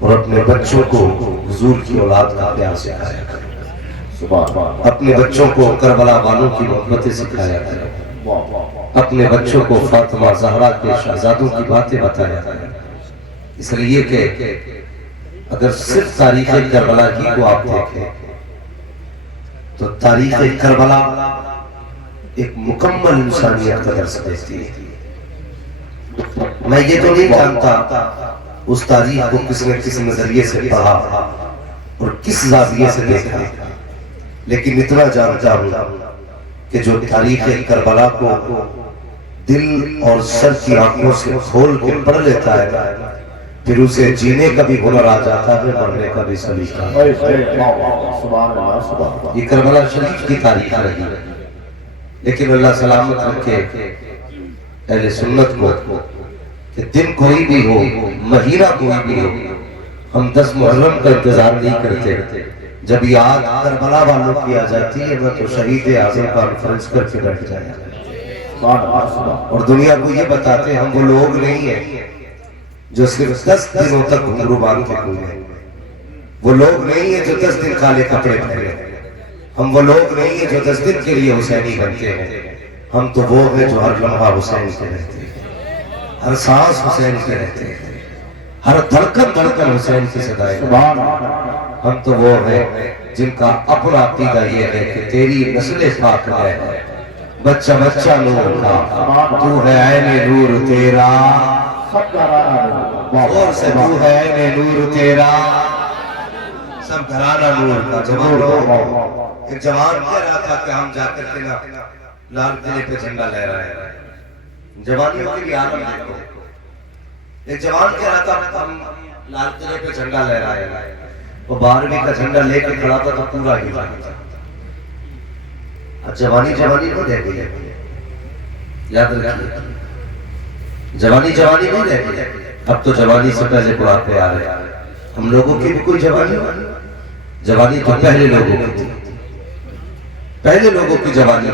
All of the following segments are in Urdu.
اور اپنے بچوں کو حضور کی اولاد کا پیار سکھایا کریں، اپنے بچوں کو کربلا والوں کی محبتیں سکھایا کریں، اپنے بچوں کو فاطمہ زہرا کے شہزادوں کی باتیں بتایا کریں۔ اس لیے کہ اگر صرف تاریخ کربلا ہی کو آپ دیکھیں تو تاریخ کربلا ایک مکمل انسانیت کا درس دیتی ہے۔ میں یہ تو نہیں جانتا اس تاریخ کو کس نے کس نظریے سے پڑھا اور کس زاویے سے دیکھا، لیکن اتنا جانتا ہوں کہ جو تاریخ کربلا کو دل اور سر کی آنکھوں سے کھول کے پڑھ لیتا ہے پھر اسے جینے کا بھی ہنر آ جاتا ہے، مرنے کا بھی سلیقہ۔ یہ کربلا شریف کی تاریخ رہی، لیکن اللہ سلامت رکھے اہل سنت کو کہ دن کوئی بھی ہو، مہینہ کوئی بھی ہو، ہم 10 محرم کا انتظار نہیں کرتے۔ جب یاد کربلا والوں کی آ جاتی ہے تو شہید اعظم کانفرنس کر کے بیٹھ جائے اور دنیا کو یہ بتاتے ہم وہ لوگ نہیں ہیں جو صرف 10 دنوں تک گھنگرو باندھ کے گھومے، وہ لوگ نہیں ہیں جو 10 دن کالے کپڑے پہنے، ہم وہ لوگ نہیں ہیں جو 10 دن کے لیے حسینی بنتے ہیں، ہم تو وہ ہیں جو ہر لمحہ حسین کے رہتے ہیں، ہر سانس حسین کے رہتے ہیں، ہر دھڑکن حسین کی صدائے۔ ہم تو وہ ہیں جن کا اپنا عقیدہ یہ ہے کہ تیری نسل پاک ہے، بچہ بچہ نور کا، تو ہے عین نور تیرا، اور سے تو ہے عین نور تیرا، سب گھرانہ نور کا۔ ایک جوان کہہ رہا تھا کہ ہم جا کر کے لال قلعے پہ جھنڈا لہرائے ہیں، جوانیوں کی بھی عالم دیکھو۔ ایک جوان کہہ رہا تھا ہم لال قلعے پہ جھنڈا لہرائے ہیں، وہ 12ویں کا جھنڈا لے کے کھڑا تھا تو پورا ہی تھا۔ اب جوانی نہیں رہ گئی، یاد رکھیے جوانی نہیں رہ گئی، اب تو جوانی سے پہلے بڑھاپے آ رہے ہیں۔ ہم لوگوں کی بھی کوئی جوانی تو پہلے لوگوں کی تھی، پہلے لوگوں کی جوانی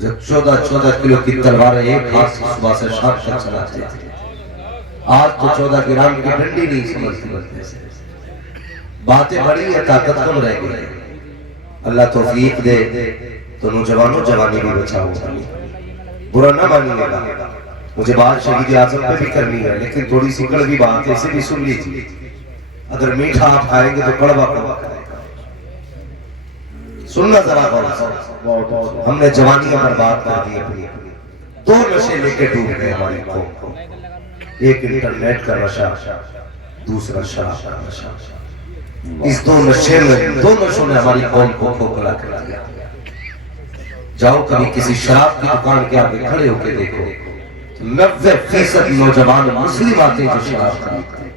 جب 14 کلو کی تلواریں ایک ہاتھ سے صبح سے شام تک چلاتے تھے، آج تو 14 گرام کی ڈنڈی نہیں سمجھتی، باتیں بڑی ہیں، طاقت کم رہ گئی۔ اللہ توفیق دے تو نوجوانوں جوانی بھی بچاؤ، برا نہ مانیے گا، مجھے بات شہید اعظم پہ بھی کرنی ہے، لیکن تھوڑی سی کڑوی بات ایسے بھی سن لیجیے، اگر میٹھا آپ کھائیں گے تو کڑوا کھائیں، سننا ذرا غور سے۔ ہم نے جوانیاں برباد کر دی اپنی، 2 نشے لے کے ڈوب گئے ہماری قوم کو، ایک انٹرنیٹ کا نشہ، دوسرا شراب کا نشہ۔ اس 2 نشوں نے ہماری قوم کو کھوکھلا کر دیا۔ جاؤ کبھی کسی شراب کی دکان کے آگے کھڑے ہو کے دیکھو، 90% نوجوان مسلم آتے جو شراب خریدتے ہیں۔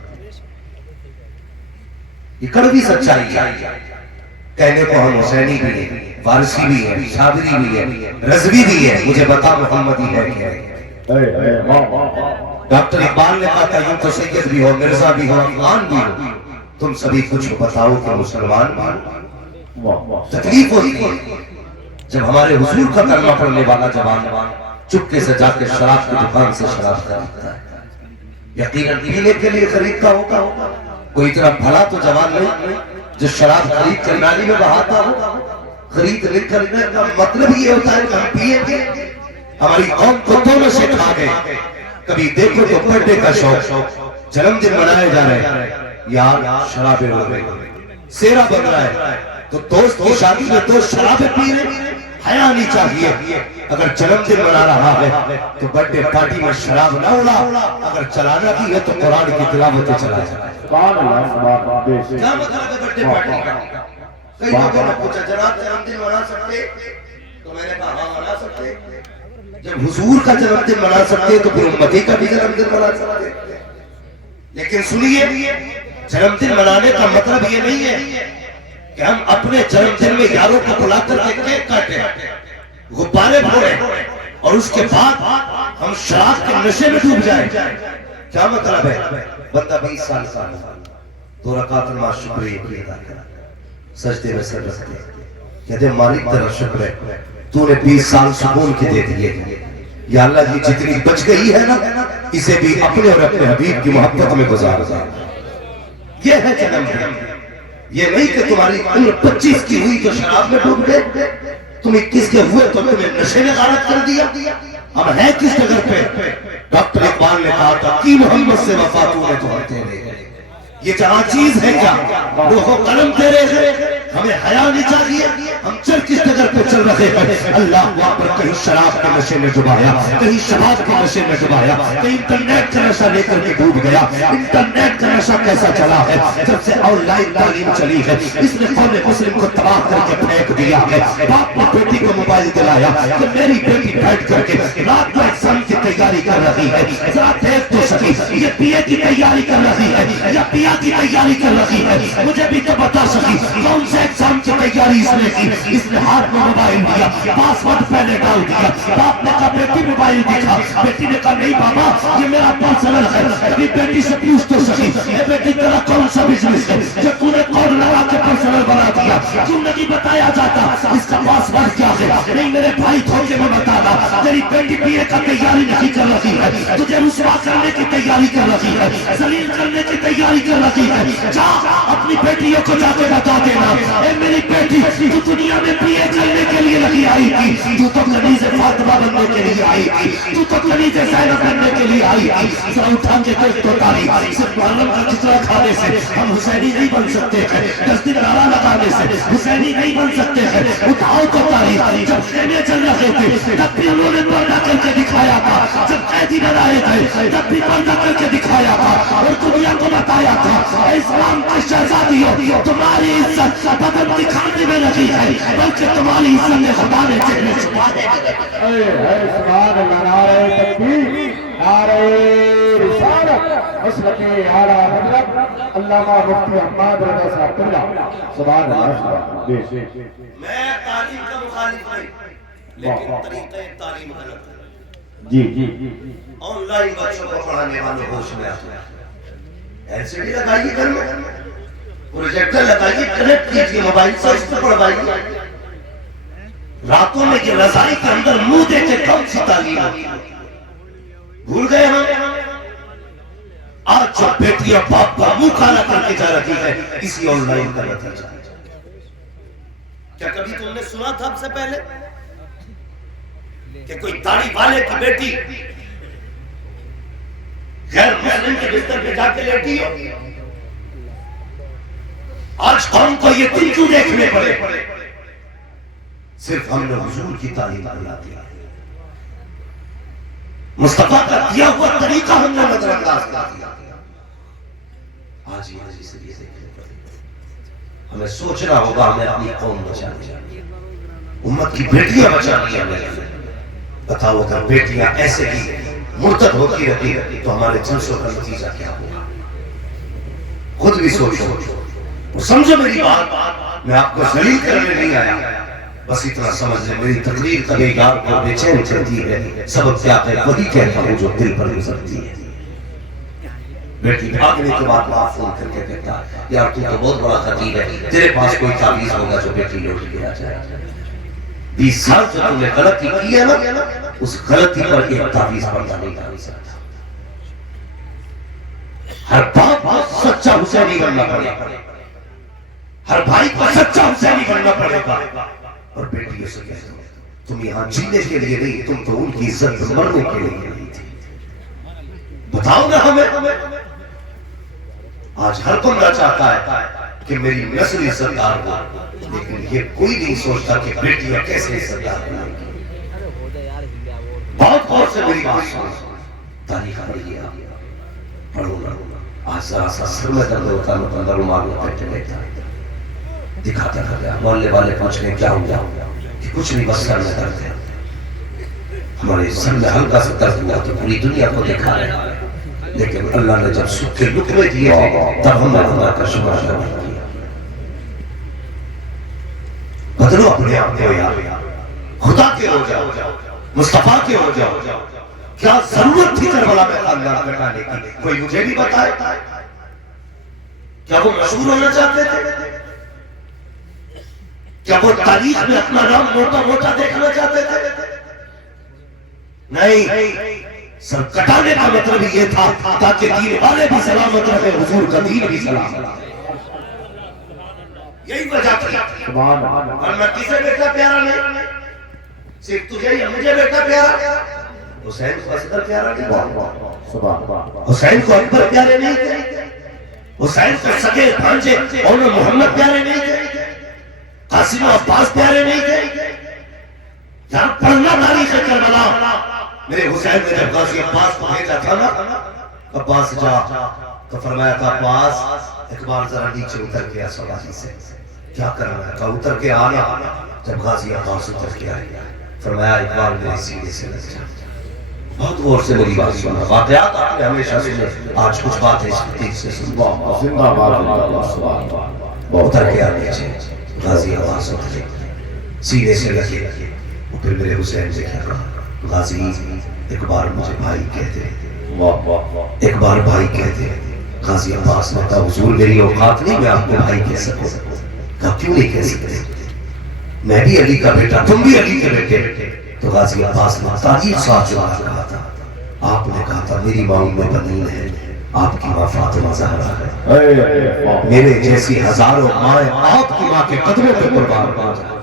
یہ کڑوی سچائی ہے، کہنے کو ہم حسینی بھی ہیں، وارثی بھی ہیں، شاذلی بھی ہیں، رضوی بھی ہیں، مجھے بتا محمدی ہے کیا ہے۔ ڈاکٹر اقبال نے کہا تھا یوں تو سید بھی ہو، مرزا بھی ہو، افغان بھی ہو، تم سبھی کچھ بتاؤ کہ مسلمان بھی ہو۔ تکلیف ہوتی ہے جب ہمارے حضور کا کلمہ پڑھنے والا جوان چپکے سے جا کے شراب کی دکان سے شراب خریدتا ہے، یقیناً پینے کے لیے خریدتا ہوگا، کوئی اتنا بھلا تو جوان نہیں جو شراب خرید کر نالی میں بہاتا ہو۔ خرید کرنے کا مطلب یہ ہوتا ہے کہ ہم پیئیں گے۔ ہماری قوم کو 2 نشے کھا گئے، کبھی دیکھو تو برتھ ڈے کا شوق، جنم دن منائے جا رہے ہیں، یار شرابیں ہو رہے ہیں، سیرا بن رہا ہے تو دوست کی شادی میں دوست شرابیں پی رہے ہیں، حیا نہیں چاہیے۔ اگر جنم دن منا رہا ہے تو برتھ ڈے پارٹی میں شراب نہ اڑا، اگر چلانا بھی ہے تو قرآن کی تلاوت چلا جائے۔ کیا مطلب ہے برتھ ڈے پارٹی کا؟ کئی لوگوں نے پوچھا جناب جنم دن منا سکتے؟ تو میں نے کہا ہاں منا سکتے، جب حضور کا جنم دن منا سکتے تو پھر امتی کا بھی جنم دن منا سکتے۔ لیکن سنیے، جنم دن منانے کا مطلب یہ نہیں ہے کہ ہم اپنے جنم دن میں یاروں کو بلا کر کے کیک کاٹیں، غبارے پھوڑیں اور اس کے بعد ہم شراب کے نشے میں ڈوب جائیں۔ کیا مطلب ہے؟ بندہ 20 سال کا 2 رکعت نماز شکریہ ادا کرا، سجدے میں سر رکھ دے، کہتے مالک تیرا شکر ہے تو نے 20 سال سکون کی دے دیے، یا اللہ یہ جتنی بچ گئی ہے نا اسے بھی اپنے اور اپنے حبیب کی محبت میں گزار دے۔ یہ ہے جنم دن. یہ نہیں کہ تمہاری عمر 25 کی ہوئی تو شراب میں ڈوب گئے, تم 21 کے ہوئے تو تمہیں نشے نے غارت کر دیا. اب ہے کس جگہ پہ؟ ڈاکٹر اقبال نے کہا تھا کی محمد سے وفا تو نے تو تیرے. یہ جہاں چیز ہے کیا؟ روح و قلم تیرے ہیں, ہمیں حیا نہیں چاہیے. ہم چل کس جگہ پہ چل رہے ہیں؟ اللہ وہاں پر کہیں شراب کے نشے میں ڈبایا, کہیں شباب کے نشے میں ڈبایا, کہیں انٹرنیٹ کا نشہ لے کر کے ڈوب گیا. انٹرنیٹ کا نشہ کیسا چلا ہے؟ جب سے آن لائن تعلیم چلی ہے اس نے قوم مسلم کو تباہ کر کے پھینک دیا ہے. باپ نے بیٹی کو موبائل دلایا کہ میری بیٹی بیٹھ کر کے رات کو ایگزام کی تیاری کر رہی ہے, ذرا دیکھ تو سکی یہ پی اے کی تیاری کر رہی ہے یا پی کی تیاری کر رہی ہے, مجھے بھی تو بتا سکی کون سے ایگزام کی تیاری اس نے کی. اس نے ہاتھ میں موبائل دیا, پاسورڈ پہلے ڈال دیا. باپ نے کہا بیٹی موبائل دکھا, بیٹی نے کہا نہیں بابا یہ میرا پرسنل ہے. ابھی بیٹی سے پوچھ تو سکی اے بیٹی تیرا کون سا بزنس ہے جو تو نے کوڈ لگا کے پرسنل بنا دیا, کیوں نہیں بتایا جاتا اس کا پاسورڈ کیا ہے؟ نہیں میرے بھائی دھوکے میں بتا رہا, تیری بیٹی پی اے کا تیاری نہیں کر رہی ہے, تجھے رسوا کرنے کی تیاری کر رہی ہے, ذلیل کرنے کی تیاری کر رہی ہے. جا اپنی بیٹیوں کو جا کے بتا دینا اے میری بیٹی تو دنیا میں پی اے کرنے کے لیے نہیں آئی تھی, تو کنیز فاطمہ بننے کے لیے آئی تھی, تو کنیز زینب بننے کے لیے آئی تھی. ذرا اٹھا کے دیکھ تو تاریخ, صرف معلوم کا کتنا کھانے سے ہم حسینی نہیں بن سکتے ہیں, 10 دن نعرہ لگانے سے حسینی نہیں بن سکتے ہیں. اٹھاؤ تو تاریخ, جب خیمے چل رہے تھے تب بھی انہوں نے پردہ کر کے دکھایا تھا, جب قیدی بنائے تھے تب بھی پردہ کر کے دکھایا تھا اور دنیا کو بتایا تھا اسلام کی شہزادیوں تمہاری عزت بدن دکھانے میں نہیں ہے بلکہ تمہاری عزت میں خدا نے چہرے چھپا دے. سبحان اللہ, نعرہ تکبیر, نعرہ رسالت, مسلک اعلیٰ حضرت علامہ مفتی احمد رضا صاحب اللہ. سبحان اللہ. میں تعلیم کا مخالف نہیں لیکن طریقہ تعلیم غلط ہے. جی جی آن لائن بچوں کو پڑھانے والے ہوش میں آتے ہیں, ایسے بھی لگائیے گھر میں, پروجیکٹر لگائیے, کنیکٹ کیجیے موبائل سے, اس کو پڑھوائیے. راتوں میں یہ رضائی کے اندر منہ دیکھے کون سی تعلیم ہوتی ہے, بھول گئے ہم. آج جو بیٹیاں باپ کا منہ کالا کر کے جا رہی ہے اسی آن لائن کا نتیجہ. کیا کبھی تم نے سنا تھا اب سے پہلے کہ کوئی داڑھی والے کی بیٹی غیر مسلم کے بستر پہ جا کے لیٹی ہو؟ آج قوم کو یہ دن کیوں دیکھنے پڑے؟ صرف ہم نے حضور کی تعلیم بنا دیا, مصطفیٰ کا دیا ہوا طریقہ ہم نے نظر انداز کر دیا. آج یہ سے یہ دیکھنے پڑے, ہمیں سوچنا ہوگا ہمیں اپنی قوم بچانی ہے, امت کی بیٹیاں بچانی ہے. بتاؤ اگر بیٹیاں ایسے ہی مرتد ہوتی رہتی تو ہمارے جلسوں کا نتیجہ کیا ہوگا؟ خود بھی سوچو, سمجھو میری بات. میں آپ کو ذلیل کرنے نہیں آیا, بس اتنا سمجھ لیں میری تقریر کبھی یار کو بے چین کرتی ہے. سبب کیا ہے وہی کہتا ہوں جو دل پر گزرتی ہے. بیٹی بھاگنے کے بعد آپ فون کر کے کہتا یار تو بہت بڑا خطیب ہے, تیرے پاس کوئی تعویذ ہوگا جو بیٹی لوٹ کے آ جائے. 20 سال جو تم نے غلطی کی ہے نا, اس غلطی پر ایک تعویذ پڑھتا نہیں ڈال سکتا. ہر باپ سچا حسینی بننا پڑے گا, ہر بھائی کو سچا حسینی بننا پڑے گا. اور بیٹیوں سے کہتا ہوں تم یہاں جینے کے لیے نہیں, تم تو ان کی عزت مرنے کے لیے نہیں تھی. بتاؤ نا ہمیں. آج ہر بندہ چاہتا ہے کہ میری نسل عزتدار ہو, لیکن یہ کوئی نہیں سوچتا کہ بیٹیاں کیسے عزتدار بنائیں گی. بہت غور سے میری بات سنو, تاریخ پڑھیے, پڑھو نا. آج ذرا سا سر میں درد ہوتا ہے, میں اندر رومال میں بیٹھے لیتا دکھاتا کر گیا. محلے والے پوچھ گئے کیا ہو گیا, کہ کچھ نہیں بس سر میں درد ہے. ہمارے سر میں ہلکا سا درد ہوا تو پوری دنیا کو دکھا رہے ہیں, لیکن اللہ نے جب سکھ کے لقمے دیے تب ہم نے خدا کا شکر ادا کیا. بدلو اپنے آپ کو یار, خدا کے ہو جاؤ, مصطفیٰ کے ہو جاؤ. کیا ضرورت تھی کربلا میں خاندان بٹھانے کی؟ کوئی مجھے بھی بتائے. کیا وہ مشہور ہونا چاہتے تھے؟ کیا وہ تاریخ میں اپنا نام موٹا موٹا دیکھنا چاہتے تھے؟ نہیں, سر کٹانے کا مطلب یہ تھا تاکہ دین والے بھی سلامت رہے، حضور کا دین بھی سلامت رہے، یہی وجہ تھی۔ اور میں کسے بیٹا پیارا نہیں، صرف تجھے یا مجھے بیٹا پیارا، حسین کو اصغر پیارا نہیں تھا، حسین کو اکبر پیارے نہیں تھے، حسین کو سگے بھانجے اور محمد پیارے نہیں تھے، قاسم و عباس پیارے نہیں تھے۔ جہاں پڑھنا تاریخ کربلا، میرے حسین نے جب غازی عباس کو بھیجا تھا نا، عباس جا تو فرمایا تھا عباس ایک بار ذرا نیچے اتر کے آ سواری سے، کیا کرنا ہے؟ کہا اتر کے آنا۔ جب غازی عباس اتر کے آئے فرمایا ایک بار میرے سینے سے لگ جا، بہت غور سے میری بات سنا، واقعات آپ نے ہمیشہ سنے، آج کچھ بات ہے اس تیز سے سنو۔ اتر کے آنے سے غازی عباس اترے، سینے سے لگے، پھر میرے حسین سے کیا کہا، غازی ایک بار مجھے بھائی کہتے، ایک بار بھائی کہتے۔ غازی عباس نے کہا حضور میری اوقات نہیں میں آپ کو بھائی کہہ سکوں۔ کہا کیوں نہیں کہہ سکتے؟ میں بھی علی کا بیٹا، تم بھی علی کے بیٹے۔ تو غازی عباس نے تاریخ ساتھ جواب کہا تھا، آپ نے کہا تھا میری ماں ام بنین ہے، آپ کی ماں فاطمہ زہرا ہے، میرے جیسی ہزاروں مائیں آپ کی ماں کے قدموں پہ قربان ہو جائیں۔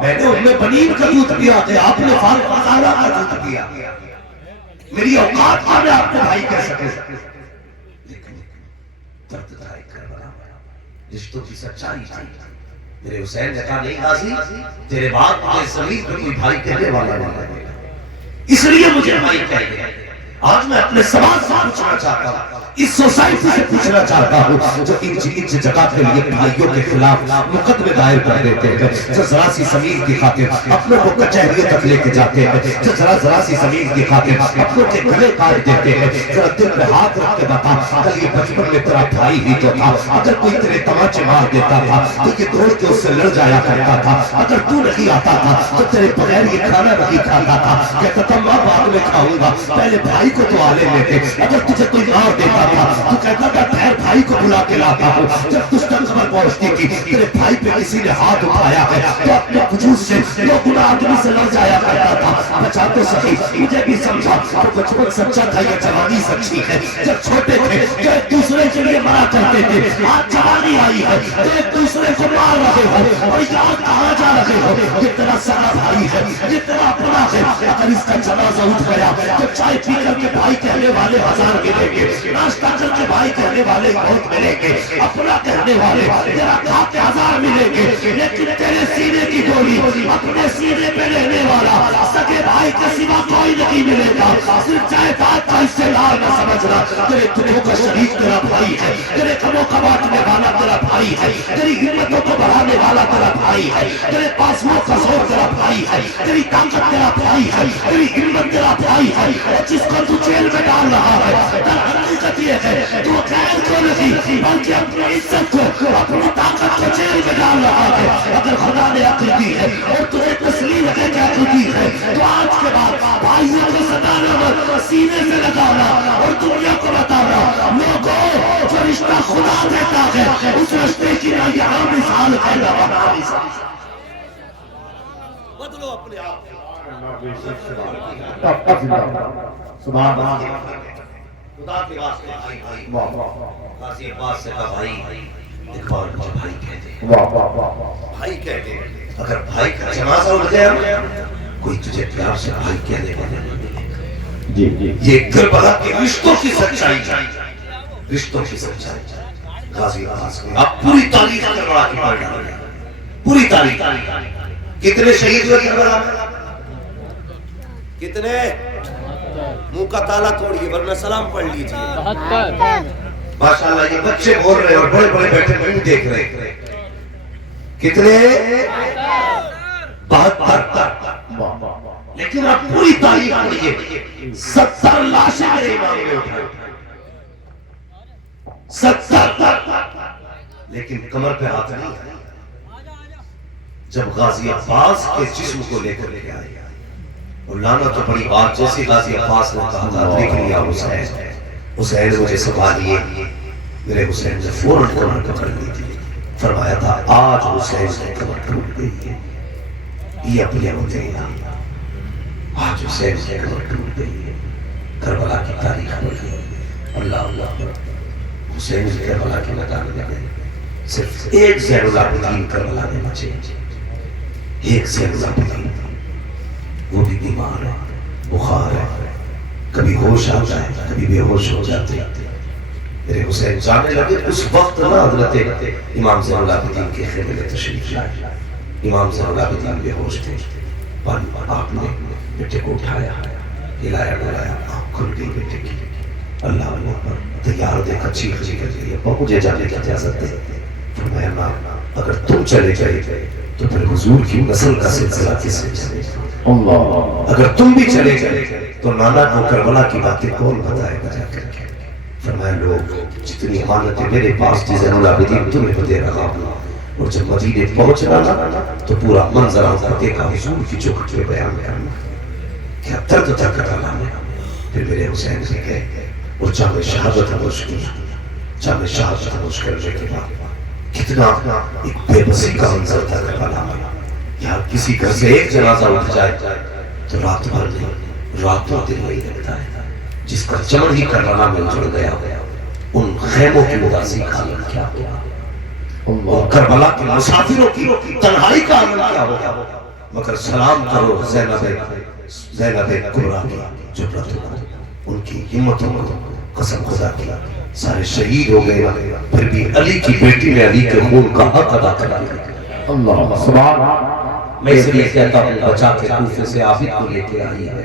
میں نے ام بنین کا دودھ پیا تھا، آپ نے فاطمہ زہرا کا دودھ پیا، میری اوقات کیا میں آپ کو بھائی کہہ سکے؟ لیکن درد دھائی کربلا میں رشتوں کی سچائی تھی۔ میرے حسین نے کہا نہیں غازی، تیرے بعد مجھے زمین پہ کوئی بھائی کہنے والا نہیں ہے، اس لیے مجھے بھائی کہہ گیا۔ آج میں اپنے سوال سے پوچھنا چاہتا ہوں، اس سوسائٹی سے پوچھنا چاہتا ہوں جو انچ جگہ کے لیے بھائیوں کے خلاف مقدمے دائر کر دیتے ہیں، جو ذرا سی زمین کی خاطر اپنوں کو کچہری تک لے کے جاتے ہیں، جو ذرا سی زمین کی خاطر اپنوں کے گلے کاٹ دیتے ہیں۔ ذرا دل پہ ہاتھ رکھ کے بتا، اگر یہ بچپن میں تیرا بھائی ہی تو تھا، اگر کوئی تیرے تماچے مار دیتا تھا تو یہ دوڑ کے اس سے لڑ جایا کرتا تھا، اگر تو نہیں آتا تھا تو تیرے بغیر یہ کھانا نہیں کھاتا تھا، کہتا تھا ماں بعد میں کھاؤں گا، پہلے بھائی کو تو آلے لیتے۔ اگر تجھے کوئی مار دیتا تھا تو کہتا تھا پھر بھائی کو بلا کے لاتا ہوں۔ جب تجھ تک خبر پہنچتی تھی تیرے بھائی پہ کسی نے ہاتھ اٹھایا ہے تو اپنے وجود سے وہ گناہ آدمی سے لڑ جایا کرتا تھا۔ بچا تو صحیح، مجھے بھی سمجھا تو بچپن سچا تھا، یہ جوانی سچی ہے۔ جب چھوٹے تھے جو ایک دوسرے کے لیے مرا کرتے تھے، آج جوانی آئی ہے تو ایک دوسرے کو مار رہے ہو اور یاد کہاں جا رہے ہو؟ یہ تیرا سارا بھائی ہے، یہ تیرا اپنا ہے، اگر اس کا جنازہ اٹھ گیا تو چائے پی کر کے بھائی کہنے والے ہزار ملیں گے، ناشتہ کر کے بھائی کہنے والے بہت ملیں گے، اپنا کہنے والے تیرا کھا کے ہزار ملیں گے، لیکن تیرے سینے کی گولی اپنے سینے پہ رہنے والا سگے بھائی کے سوا کوئی نہیں ملے گا۔ صرف چاہے بات کا حصے دار نہ سمجھنا، تیرے دکھوں کا شریک تیرا بھائی ہے، تیرے غموں کا بانٹنے والا تیرا بھائی ہے، تیری ہمتوں کو بڑھانے والا تیرا بھائی ہے، تیرے پاسوں کا زور تیرا بھائی ہے، تیری طاقت تیرا بھائی ہے، تیری ہمت تیرا بھائی ہے، اور جس کو تو جیل میں ڈال رہا ہے حقیقت یہ ہے تو غیر کو نہیں بلکہ اپنی عزت کو اپنی طاقت کو جیل میں ڈال رہا ہے۔ اگر خدا نے عقل دی ہے اور تجھے تسلیم ہے کہ عقل دی ہے تو آج کے بعد بھائیوں کو ستانا مت، سینے سے لگانا اور دنیا کو بتانا لوگوں جو رشتہ خدا دیتا ہے اس رشتے کی نہ یہاں مثال ہے نہ وہاں مثال۔ بدلو اپنے آپ سبحان اللہ، خدا کے واسطے بھائی غازی عباس سے کہا بھائی ایک بار مجھے بھائی کہتے، بھائی کہتے، اگر بھائی کا جنازہ اٹھ گیا کوئی تجھے پیار سے بھائی کہنے والا نہیں۔ جی جی، یہ کربلا کے رشتوں کی سچائی، رشتوں کی سچائی۔ غازی عباس کو اب پوری تاریخ کربلا کی پڑھ ڈالیں، پوری تاریخ۔ کتنے شہید ہوئے کربلا میں؟ کتنے؟ منہ کا تالا توڑیے ورنہ سلام پڑھ لیجیے۔ ماشاءاللہ یہ بچے بول رہے اور بڑے بڑے بیٹھے منہ دیکھ رہے، کتنے؟ 72۔ لیکن آپ پوری تاریخ پڑھیے، 70 لاشیں میرے امام نے اٹھائی، 70، لیکن کمر پہ ہاتھ نہیں آیا۔ جب غازی عباس کے جسم کو لے کر لے آئے اور لانا تو بڑی بات، جیسے غازی عباس نے کہا تھا دیکھ لیا حسین، حسین مجھے سنبھالیے، میرے حسین نے فوراً کمر پکڑ لی تھی، فرمایا تھا آج حسین کی کمر ٹوٹ گئی ہے، یہ اپنے ہوتے ہیں، آج حسین کی کمر ٹوٹ گئی ہے، کربلا کی تاریخ پڑھی، اللہ اللہ، حسین بھی کربلا کے میدان میں گئے، صرف ایک زین العابدین کربلا میں بچے، ایک زین العابدین، وہ بھی بیمار ہے، بخار ہے، کبھی ہوش آتا ہے کبھی بے ہوش ہو جاتے ہیں۔ میرے حسین جانے لگے، اس وقت نا حضرت امام زین العابدین کے خیمے میں تشریف لائے، امام زین العابدین بے ہوش تھے، آپ نے بیٹے کو اٹھایا، ہلایا ڈلایا، آنکھ کھل گئی بیٹے کی، اللہ اللہ پر تیار دیکھا، چیخ کر گئی، ابا مجھے جانے کی اجازت دے۔ فرمایا نا اگر تم چلے گئے تو پھر حضور کی نسل کا سلسلہ کس سے چلے گا؟ اللہ، اگر تم بھی چلے گئے تو نانا کو کربلا کی باتیں کون بتائے گا جا کر کے؟ فرمایا لوگ جتنی امانتیں میرے پاس تھی زین العابدین تمہیں دے رہا ہوں، اور جب مدینے پہنچنا نا تو پورا منظر آپ دیکھا، حضور کی چوکھٹ پہ بیان کرنا، کیا درد تھا کربلا میں۔ پھر میرے حسین سے گئے اور جامع شہادت نوش کی، جامع شہادت نوش کرنے کے بعد کتنا ایک بے بسی کا منظر تھا کربلا میں، یہاں کسی گھر سے ایک جنازہ اٹھ جائے تو رات بھر نہیں، راتوں دن نہیں لگتا ہے، جس کا چمن ہی کربلا میں اجڑ گیا، ان خیموں کی اداسی کا عالم کیا ہوگا، اور کربلا کے مسافروں کی تنہائی کا عالم کیا ہوگا۔ مگر سلام کرو زینب کبریٰ کی جرأت کو، ان کی ہمتوں کو، قسم خدا کی سارے شہید ہو گئے، پھر بھی علی کی بیٹی نے علی کے خون کا حق ادا کر دیا۔ اللہ سبحان، میں اس لیے کہتا ہوں بچا کے کوفے سے عابد کو لے کے آئی ہے،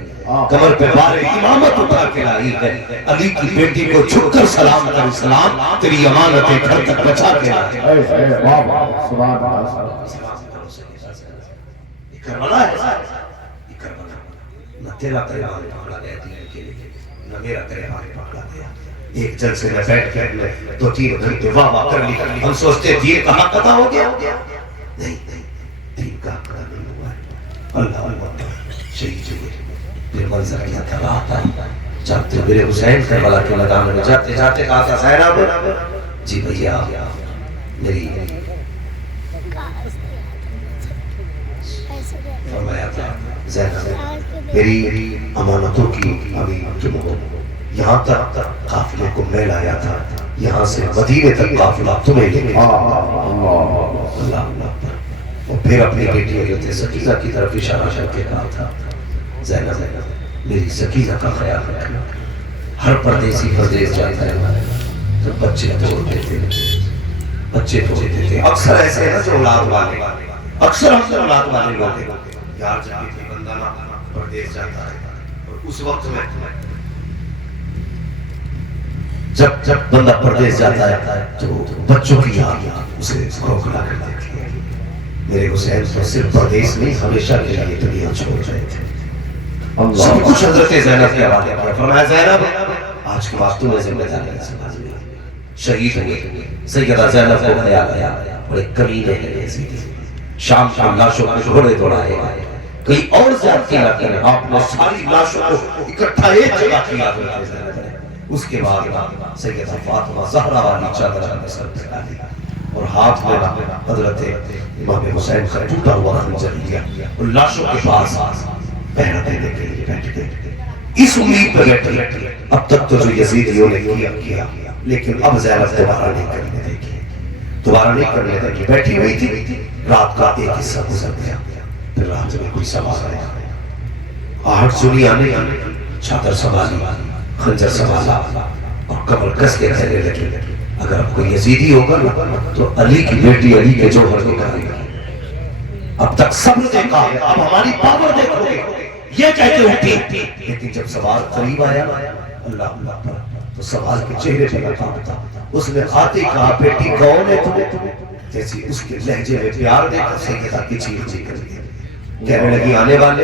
کمر پہ بار امامت اٹھا کے لائی ہے، علی کی بیٹی کو جھک کر سلام کر، اسلام تیری امانتیں گھر تک بچا کے لائی ہے۔ یہ کربلا ہے، یہ کربلا نہ تیرا تیرہوارے پکڑا گیا دین کے لیے، نہ میرا تیرہوارے پکڑا گیا۔ ایک جلسے میں بیٹھ کر دو تین گھنٹے واہ واہ کر لی، ہم سوچتے دین کا حق ادا ہو گیا، نہیں دین کا حق ادا نہیں ہوا ہے۔ اللہ اللہ شہید ہوئے، پھر منظر کیا تھا، رات آئی، جاتے میرے حسین کربلا کے میدان میں جاتے جاتے کہا تھا زینب جی بھیا میری، فرمایا تھا زینب میری امانتوں کی ابھی تم ہو، یہاں تک قافلے کو میں لایا تھا، یہاں سے مدینے تک قافلہ تمہیں لے گیا، اللہ اللہ، اور پھر اپنی بیٹی حضرت سکینہ کی طرف اشارہ کر کے کہا تھا زینب میری سکینہ کا خیال رکھنا، ہر پردیسی پردیس جاتا ہے تو بچے توڑ دیتے تھے، اکثر ایسے ہیں جو اولاد والے، اکثر اولاد والے لوگ ہیں، یار جب بھی بندہ نا پردیس جاتا ہے، اور اس وقت میں جب بندہ پردیس جاتا ہے تو بچوں کی یاد اسے کھوکھلا کر دیتی ہے۔ میرے حسین تو صرف پردیس نہیں، ہمیشہ کے لیے دنیا چھوڑ رہے تھے، سب کچھ حضرت زینب کے حوالے کیا۔ فرمایا زینب آج کے بعد تمہیں ذمہ داری سمجھ لیا، شہید ہوئے، سیدہ زینب کو خیال آیا بڑے کمینے ہیں، شام شام لاشوں کو گھوڑے دوڑائے، کئی اور زیادتی نہ کریں، آپ نے ساری لاشوں کو اکٹھا ایک جگہ کیا حضرت زینب نے۔ اس کے بعد سیدہ فاطمہ زہرا والی چادر اپنے سر پہ ڈالی اور ہاتھ میں حضرت امام حسین کا ٹوٹا ہوا خنجر لیا اور لاشوں کے پاس پہرا دینے کے لیے بیٹھ گئے، اس امید پہ بیٹھے اب تک تو جو یزیدیوں نے کیا لیکن اب زینب دوبارہ نہیں کرنے دے گی، دوبارہ نہیں کرنے دے گی، بیٹھی ہوئی تھی، رات کا ایک حصہ گزر گیا، پھر رات میں کوئی سوال آیا، آہٹ سنی آنے کی، چادر سنبھالی، خنجر سنبھالا اور کمر کس کے کہنے لگے اگر اب کوئی یزیدی ہوگا تو علی کی بیٹی علی کے جوہر نکالے گا، اب تک صبر دیکھا ہے، اب ہماری پاور دیکھو گے، یہ کہتے اٹھی، لیکن جب سوال قریب آیا اللہ اللہ پر تو سوال کے چہرے پہ نقاب تھا، اس نے آتے کہا بیٹی کون ہے تمہیں، جیسی اس کے لہجے میں پیار دیکھا سیدہ کی چیخ کر گئی، کہنے لگی آنے والے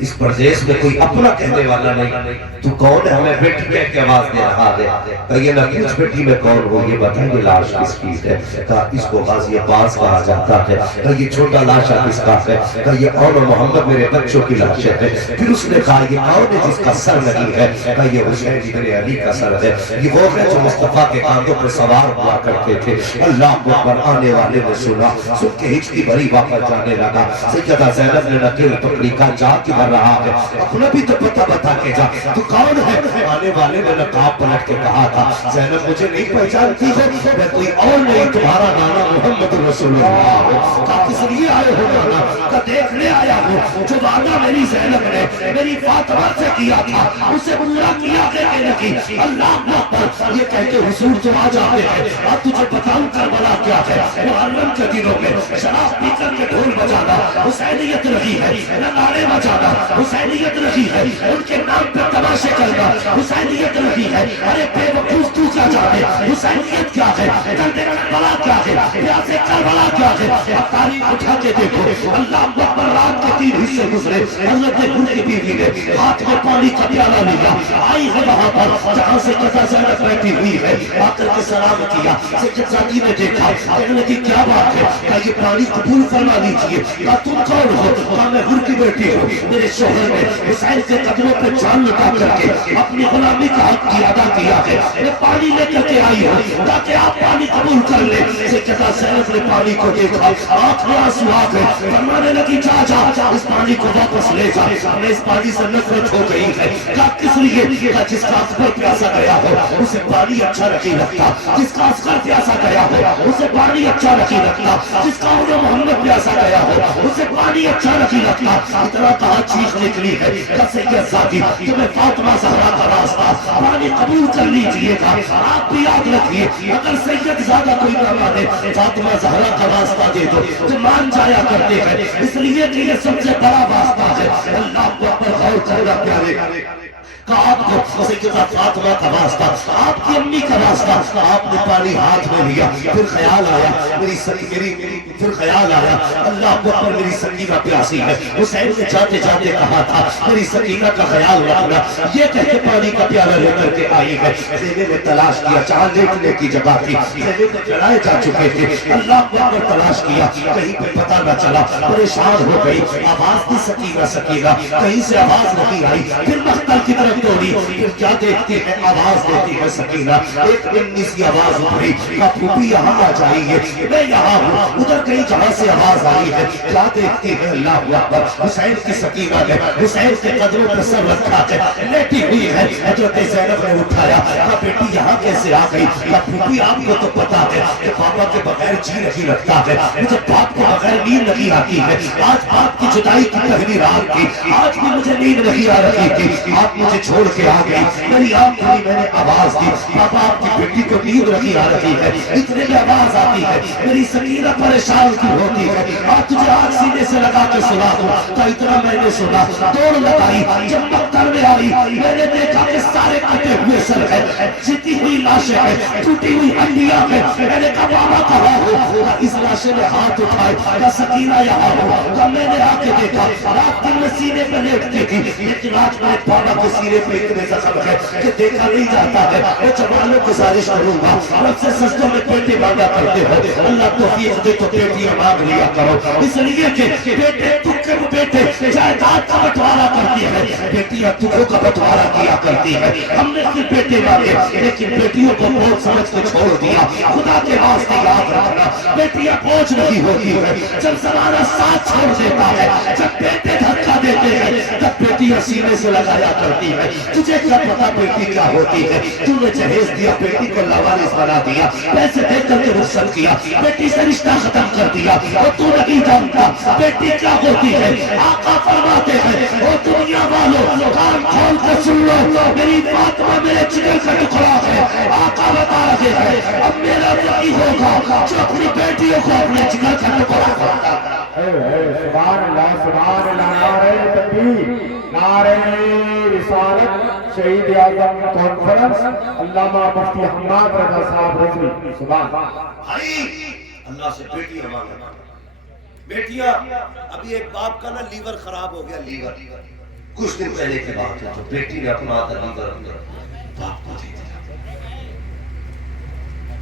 اس پردیس میں کوئی اپنا کہنے والا نہیں، تو کون ہے ہمیں بیٹی کہہ کے آواز دے رہا ہے، کہیے نہ پوچھ بیٹی میں کون ہوں، یہ بتائیے لاش کس کی ہے، کہا اس کو غازی عباس کہا جاتا ہے، کہا یہ چھوٹا لاشا کس کا ہے، کہا یہ اون محمد میرے بچوں کی لاش ہے، پھر اس نے کہا یہ کون ہے جس کا سر نہیں ہے، کہا یہ حسین ابن علی کا سر ہے، یہ وہ ہے جو مصطفیٰ کے کاندھوں پر سوار ہوا کرتے تھے، اللہ اکبر، آنے والے نے سنا، سن کے ہچکی بھری واپس جانے لگا، سیدہ زینب نے نکل پکڑی کا جا کدھر رہا ہے اپنا بھی تو پتہ بتا کے جا تو کون ہے آنے والے نے نقاب پلٹ کے کہا تھا زینب مجھے نہیں پہچانتی ہو میں کوئی اور نہیں تمہارا نانا محمد رسول اللہ کا کس لیے آئے ہو نانا کا دیکھنے آیا ہوں جو وعدہ میری زینب نے میری فاطمہ سے کیا تھا اسے پورا کیا کہ نہیں اللہ اکبر یہ کہہ کے حضور جو آ جاتے ہیں اب تجھے بتاؤں کربلا کیا ہے محرم کے دنوں میں شراب پی کر کے ڈھول بجانا حسینیت رہی ہے نعرے بجانا حسینیت رہی ہے ان کے نام پہ تماشے کرنا حسینیت رہی ہے ارے بے وقوف تو کیا جانے حسینیت کیا ہے درد کربلا کیا ہے پیاس کربلا کیا ہے اب تاریخ اٹھا کے دیکھو اللہ اکبر رات کے 3 حصے گزرے حضرت گل کی بیوی نے ہاتھ میں پانی کا پیالہ لیا آئی ہے وہاں پر جہاں سے قضا زینب بیٹھی ہوئی ہے آ کر کے سلام کیا سید زادی نے دیکھا کہنے لگی کیا بات ہے کہ یہ پانی قبول فرما لیجیے کہا تم کون ہو کہا میں گل کی بیٹی ہوں میرے شوہر نے حسین کے قدموں پہ جان لٹا کر کے اپنی غلامی کا حق کی ادا کیا ہے میں پانی لے کر کے آئی ہوں تاکہ آپ پانی قبول کر لیں سیدہ زینب نے پانی کو دیکھا آنکھ میں آنسو آ گئے فرمانے لگی جا اس پانی کو واپس لے جا ہمیں اس پانی سے نفرت ہو گئی ہے کہا کس لیے کہا جس کا اکبر پیاسا گیا ہو اسے پانی اچھا نہیں لگتا جس کا اصغر پیاسا گیا ہو اسے پانی اچھا نہیں لگتا جس کا عمر محمد پیاسا گیا ہو اسے پانی اچھا نہیں لگتا اتنا کہا چیخ نکلی ہے کہ سید زادی تمہیں فاطمہ زہرا کا راستہ پانی قبول کر لیجئے گا آپ بھی یاد رکھیے اگر سید زادہ کوئی نہ مانے فاطمہ زہرا کا راستہ دے دو تو مان جایا کرتے ہیں اس لیے کہ یہ سب سے بڑا واسطہ ہے اللہ کو اپنے غور کرنا پیارے آپ کو سیدہ فاطمہ کا راستہ آپ کی امی کا راستہ آپ نے پانی ہاتھ میں لیا پھر خیال آیا پھر خیال آیا اللہ کو پر میری سکینہ پیاسی ہے حسین نے جاتے جاتے کہا تھا میری سکینہ کا خیال رکھنا یہ کہہ کے پانی کا پیالہ لے کر کے آئی ہے زینے نے تلاش کیا جہاں لیٹنے کی جگہ تھی زینے کو جلائے جا چکے تھے اللہ کو پر تلاش کیا کہیں پہ پتہ نہ چلا پریشان ہو گئی آواز دی سکینہ کہیں سے آواز نہیں آئی پھر مختل کی طرف توڑی پھر کیا دیکھتے ہیں آواز دیتی ہے سکینہ ایک ننی سی آواز اٹھئی کہا پھوپھی یہاں آ جائیے میں یہاں ہوں ادھر کہیں جہاں سے آواز آئی ہے کیا دیکھتے ہیں اللہ اکبر حسین کی سکینہ نے حسین کے قدموں پر سر رکھا ہے لیٹی ہوئی ہے حضرت زینب نے اٹھایا کہا بیٹی یہاں کیسے آ گئی کہا پھوپھی آپ کو تو پتا ہے کہ پاپا کے بغیر جی نہیں لگتا ہے مجھے باپ کے بغیر نیند نہیں آتی ہے آج باپ کی جدائی کی پہلی رات تھی آج بھی مجھے نیند نہیں آ رہی تھی آپ مجھے چھوڑ کے آ گئی میری آنکھ کھلی میں نے آواز دی پاپا آپ کی بیٹی کو نیند نہیں آ رہی ہے اتنے میں آواز آتی ہے میری سکینہ پریشان کی ہوتی ہے آج تجھے آج سینے سے لگا کے سنا دوں تو اتنا میں نے سنا دوڑ لگائی جب مقتل میں آئی میں نے دیکھا کہ سارے کٹے ہوئے سر ہے جتی ہوئی لاشیں ہیں ٹوٹی ہوئی ہڈیاں ہیں میں نے کہا بابا کہاں ہو اس لاشے نے ہاتھ اٹھائے کہا سکینہ یہاں ہو کہا میں نے آ کے دیکھا رات دن میں سینے پہ لیٹتی تھی لیکن آج میں بابا کے سینے پہ اتنے زخم ہے کہ دیکھا نہیں جاتا ہے میں جوانوں کو گزارش کروں گا رب سے سجدوں میں بیٹے مانگا کرتے ہو اللہ توفیق دے تو بیٹیاں مانگ لیا کرو اس لیے کہ بیٹے تکے وہ بیٹے جائیداد کا بٹوارا کرتی ہے بیٹیاں تکوں کا بٹوارا کیا کرتی ہے ہم نے صرف بیٹے مانگے لیکن بیٹیوں کو بہت سمجھ کے چھوڑ دیا خدا کے واسطے یاد رکھنا بیٹیاں بوجھ نہیں ہوتی ہے جب زمانہ ساتھ چھوڑ دیتا ہے جب بیٹے دھکا دیتے ہیں تب بیٹیاں سینے سے لگایا کرتی ہے تجھے کیا پتا بیٹی کیا ہوتی ہے تو نے جہیز دیا بیٹی کو لاوارث بنا دیا پیسے دے کر کے رخصت کیا بیٹی سے رشتہ ختم کر دیا اور تو نہیں جانتا بیٹی کیا ہوتی ہے آقا فرماتے ہیں او دنیا والوں کان کھول کر سن لو میری فاطمہ میرے جگر کا ٹکڑا ہے آقا بتا رہے ہیں اب میرا وہی ہوگا جو اپنی بیٹیوں کو اپنے جگر کا ٹکڑا کرتا ہے سبحان اللہ نعرہ تکبیر نعرہ رسالت شہید اعظم کانفرنس علامہ مفتی حماد رضا صاحب رضوی سبحان بھائی اللہ سے بیٹیاں مانگنا بیٹیاں ابھی ایک باپ کا نا لیور خراب ہو گیا لیور کچھ دن پہلے کی بات ہے تو بیٹی نے اپنا لیور باپ کو دے دیا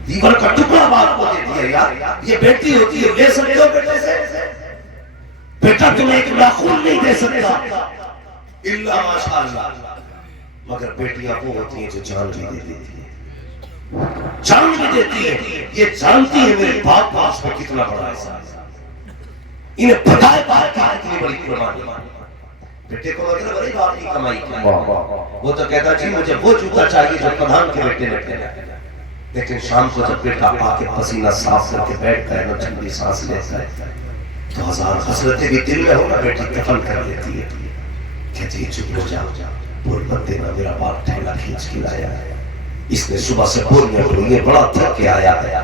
لیور کا ٹکڑا باپ کو دے دیا یار یہ بیٹی ہوتی ہے لے سکتے ہو بیٹے سے بیٹا تمہیں ایک ناخون نہیں دے سکتا اللہ ماشاءاللہ مگر بیٹیاں وہ ہوتی ہیں جو جان بھی دے دیتی ہیں جان بھی دیتی ہے یہ جانتی ہے میرے باپ باپ پر کتنا بڑا احسان ہے انہیں پتہ ہے باپ کی اتنی بڑی قربانی، بیٹے کو مطلب بڑی باپ کی کمائی کی، وہ تو کہتا جی مجھے وہ جوتا چاہیے جو پردھان کے بیٹے نے پہنا، لیکن شام کو جب بیٹا آ کے پسینہ صاف کر کے بیٹھتا ہے نا ٹھنڈی سانس لیتا ہے تو ہزار حسرتیں بھی دل میں ہونا، بیٹی کفن کر لیتی ہے، کہتی ہے چپ ہو جاؤ، بول مت دینا میرا باپ ٹھیلا کھینچ کے لایا ہے، اس نے صبح سے بولنے کو یہ بڑا تھک کے آیا ہے،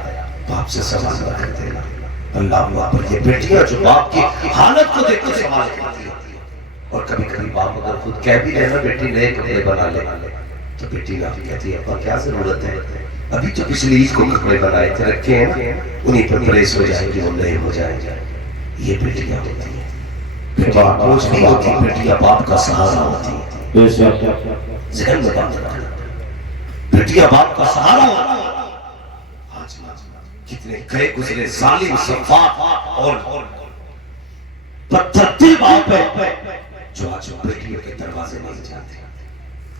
باپ سے سوال نہ کر دینا۔ اللہ پر یہ بیٹیاں جو باپ کی حالت کو دیکھ کے سوال کرتی ہوتی ہے، اور کبھی کبھی باپ اگر خود کہہ بھی رہے نا بیٹی نئے کپڑے بنا لے تو بیٹی نہ کہتی ہے ابا کیا ضرورت ہے، ابھی تو پچھلی عید کو کپڑے بنائے تھے رکھے ہیں، انہیں پر پریس ہو جائے گی وہ نئے ہو جائیں گے۔ یہ بیٹیاں ہوتی ہیں، بیٹیاں بوجھ نہیں ہوتی، بیٹیاں باپ کا سہارا ہوتی ہیں، ذہن میں بات رکھنا، بیٹیاں باپ کا سہارا ہوتی ہیں۔ آج کتنے گئے گزرے ظالم صفاق اور پتھر دل باپ ہے جو آج بیٹیوں کے دروازے نہیں جاتے۔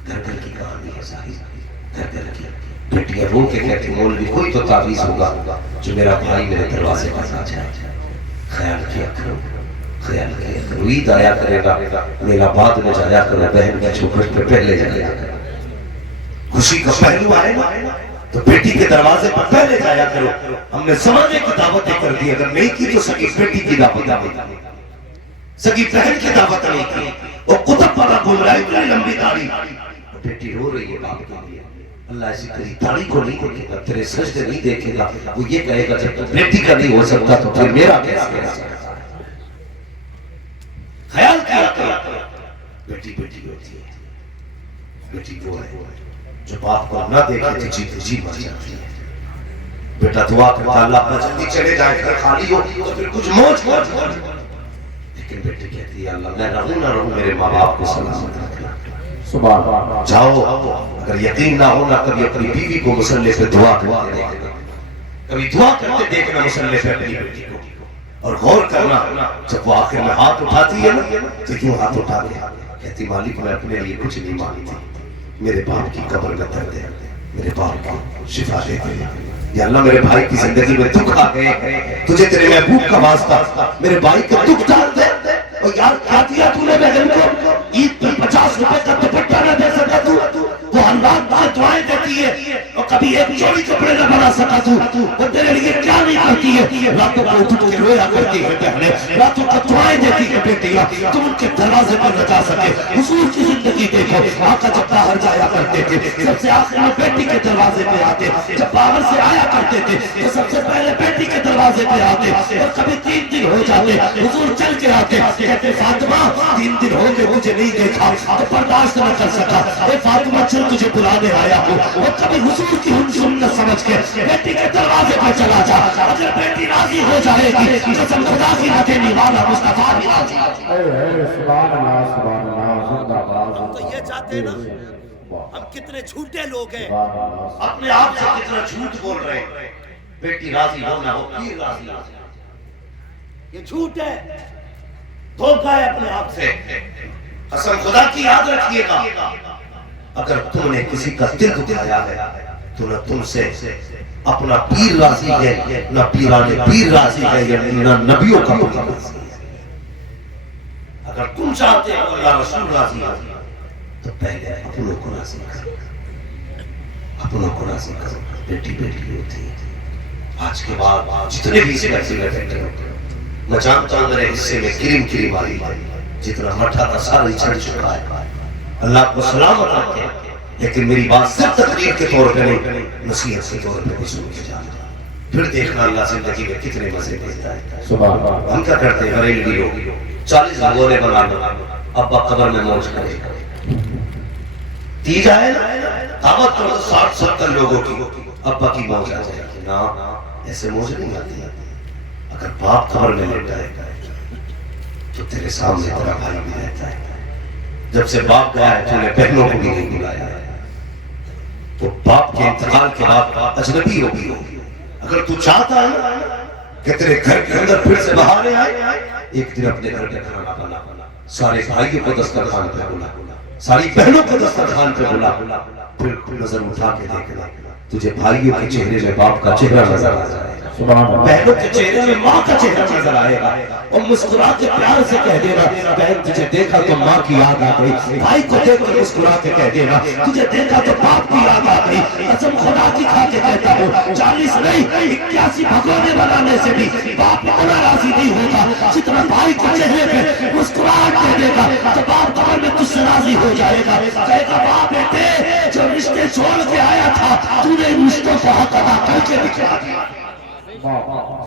گھر گھر کی کہانی ہے ظاہر، گھر گھر کی بیٹیاں رو کے کہتی مولوی کوئی تو تعویذ ہوگا جو میرا بھائی میرے دروازے پر آ جائے، خیال کیا کرو، خیال کیا کرو، عید آیا کرے گا میرا بعد میں جایا کرو، بہن کے چوکھٹ پہ پہلے جایا کرو، خوشی کا پہلو آئے نا تو بیٹی کے دروازے پر پہلے جایا کرو۔ ہم نے زمانے کی دعوتیں کر دی، اگر نہیں کی تو سکی بیٹی کی دعوت نہیں، سکی بہن کی دعوت نہیں کی، وہ قطب والا بول رہا ہے اتنی لمبی داڑھی، بیٹی رو رہی ہے باپ کے لیے، اللہ ایسی تیری داڑھی کو نہیں دیکھے گا، تیرے سجدے نہیں دیکھے گا، وہ یہ کہے گا جب تو بیٹی کا نہیں ہو سکتا تو پھر میرا کیسے ہو سکتا ہے۔ خیال کیا کرو، بیٹی بیٹی ہوتی ہے، بیٹی وہ ہے جو باپ کو نہ دیکھے تو جی مر جاتی ہے۔ بیٹا دعا کرتا اللہ پر جلدی چلے جائے گھر خالی ہو تو پھر کچھ موج لیکن بیٹی کہتی ہے اللہ میں رہوں نہ رہوں میرے ماں باپ کو سلامت رکھنا، جاؤ اگر یقین نہ ہونا کبھی اپنی بیوی کو مسلح پہ دعا کرتے دیکھنا، کبھی دعا کرتے دیکھنا مسلح پہ اپنی بیٹی کو، اور غور کرنا جب وہ آخر میں ہاتھ اٹھاتی ہے نا تو کیوں ہاتھ اٹھا کے کہتی مالک میں اپنے لیے کچھ نہیں مانگتی، میرے باپ کی قبر میں درد ہے، میرے باپ کو شفا دے دے، یا اللہ میرے بھائی کی زندگی میں دکھ آ گئے، تجھے تیرے محبوب کا واسطہ میرے بھائی کا دکھ ڈال دے، اور یار کیا دیا تو نے بہن کو، عید پر 50 روپے کا دوپٹہ نہ دے سکا تو اللہ تعالیٰ دعائیں دیتی ہے، اور کبھی ایک جوڑی کپڑے نہ بنا سکا تو وہ تیرے لیے کیا نہیں کرتی ہے، راتوں کو اٹھ کے رویا کرتی ہے بہنیں، راتوں کو دعائیں دیتی ہے بیٹیاں، تم ان کے دروازے پر نہ جا سکے۔ حضور کی زندگی دیکھو، آقا جب باہر جایا کرتے تھے سب سے آخر میں بیٹی کے دروازے پہ آتے، جب باہر سے آیا کرتے تھے تو سب سے پہلے بیٹی کے دروازے پہ آتے، اور کبھی 3 دن ہو جاتے حضور چل کے آتے، کہتے فاطمہ 3 دن ہو گئے مجھے نہیں دیکھا، تو برداشت نہ کر سکا، اے فاطمہ چل تجھے بلانے آیا ہوں، اور کبھی حضور کی سنت سمجھ کے بیٹی کے دروازے پہ چلا جا، اگر بیٹی راضی ہو جائے گی قسم خدا کی نہ دینے والا مصطفیٰ بھی راضی ہے۔ سبحان اللہ سبحان اللہ زندہ باد۔ تو یہ چاہتے ہیں نا ہم کتنے جھوٹے لوگ ہیں، اپنے آپ سے کتنا جھوٹ بول رہے ہیں، بیٹی راضی ہو نہ ہو پیر راضی ہو، یہ جھوٹ ہے، دھوکہ ہے اپنے آپ سے۔ قسم خدا کی یاد رکھیے گا، اگر تم نے کسی کا دل دکھایا ہے تو نہ تم سے اپنا پیر راضی ہے، نہ پیران پیر راضی ہے، یا نہ نبیوں کا حکم راضی ہے۔ اگر تم چاہتے ہو اللہ رسول راضی ہے تو پہلے اپنوں کو راضی کرو، اپنوں کو راضی کرو۔ بیٹی بیٹی ہوتی ہے، آج کے بعد جتنے بھی سے بیٹھے ہو، میں جانتا ہوں میرے حصے میں کریم کریم آئی ہے، جتنا مٹھا تھا سارا چڑھ چکا ہے، اللہ کو سلامت رکھے، لیکن میری بات صرف تقریر کے طور پہ نہیں، نصیحت کے طور پہ سن کے جانا، پھر دیکھنا اللہ زندگی میں کتنے مزے دیتا ہے۔ ہم کیا کرتے ہیں بریلوی لوگ 40 گھوڑے بنا لو، ابا قبر میں موج کرے، دی جائے دعوت کرو 60-70 لوگوں کی، ابا کی موج آ جائے گی، نا ایسے موج نہیں آتی۔ اگر باپ قبر میں لیٹا ہے تو تیرے سامنے تیرا بھائی بھی رہتا ہے، جب سے باپ گیا ہے تو نے بہنوں کو بھی نہیں بلایا ہے، تو باپ کے انتقال کے بعد اجنبی ہوگی۔ اگر تو چاہتا ہے کہ تیرے گھر کے اندر پھر سے بہاریں آئے، ایک دن اپنے گھر میں کھانا بنا، سارے بھائیوں کو دسترخوان پہ بلا، ساری بہنوں کو دسترخوان پہ بلا، پھر نظر اٹھا کے دیکھنا تجھے بھائیوں کے چہرے میں باپ کا چہرہ نظر آ جائے گا۔ سبحان اللہ بہنوں کے چہرے میں ماں کا چہرہ نظر آئے گا اور مسکرا کے پیار سے کہہ دینا بہن تجھے دیکھا تو ماں کی یاد آ گئی، بھائی کو دیکھ کر مسکرا کے کہہ دینا تجھے دیکھا تو باپ کی یاد آ گئی۔ قسم خدا کی کھا کے کہتا ہوں 40 نہیں 81 بھگونے بنانے سے بھی باپ اتنا راضی نہیں ہوگا جتنا بھائی کے چہرے پہ مسکراہٹ دے دے گا تو باپ قبر میں تجھ سے راضی ہو جائے گا، کہے گا باپ بیٹے جو رشتے چھوڑ کے آیا تھا تو نے ان رشتوں کو حق ادا کر کے دکھا دیا۔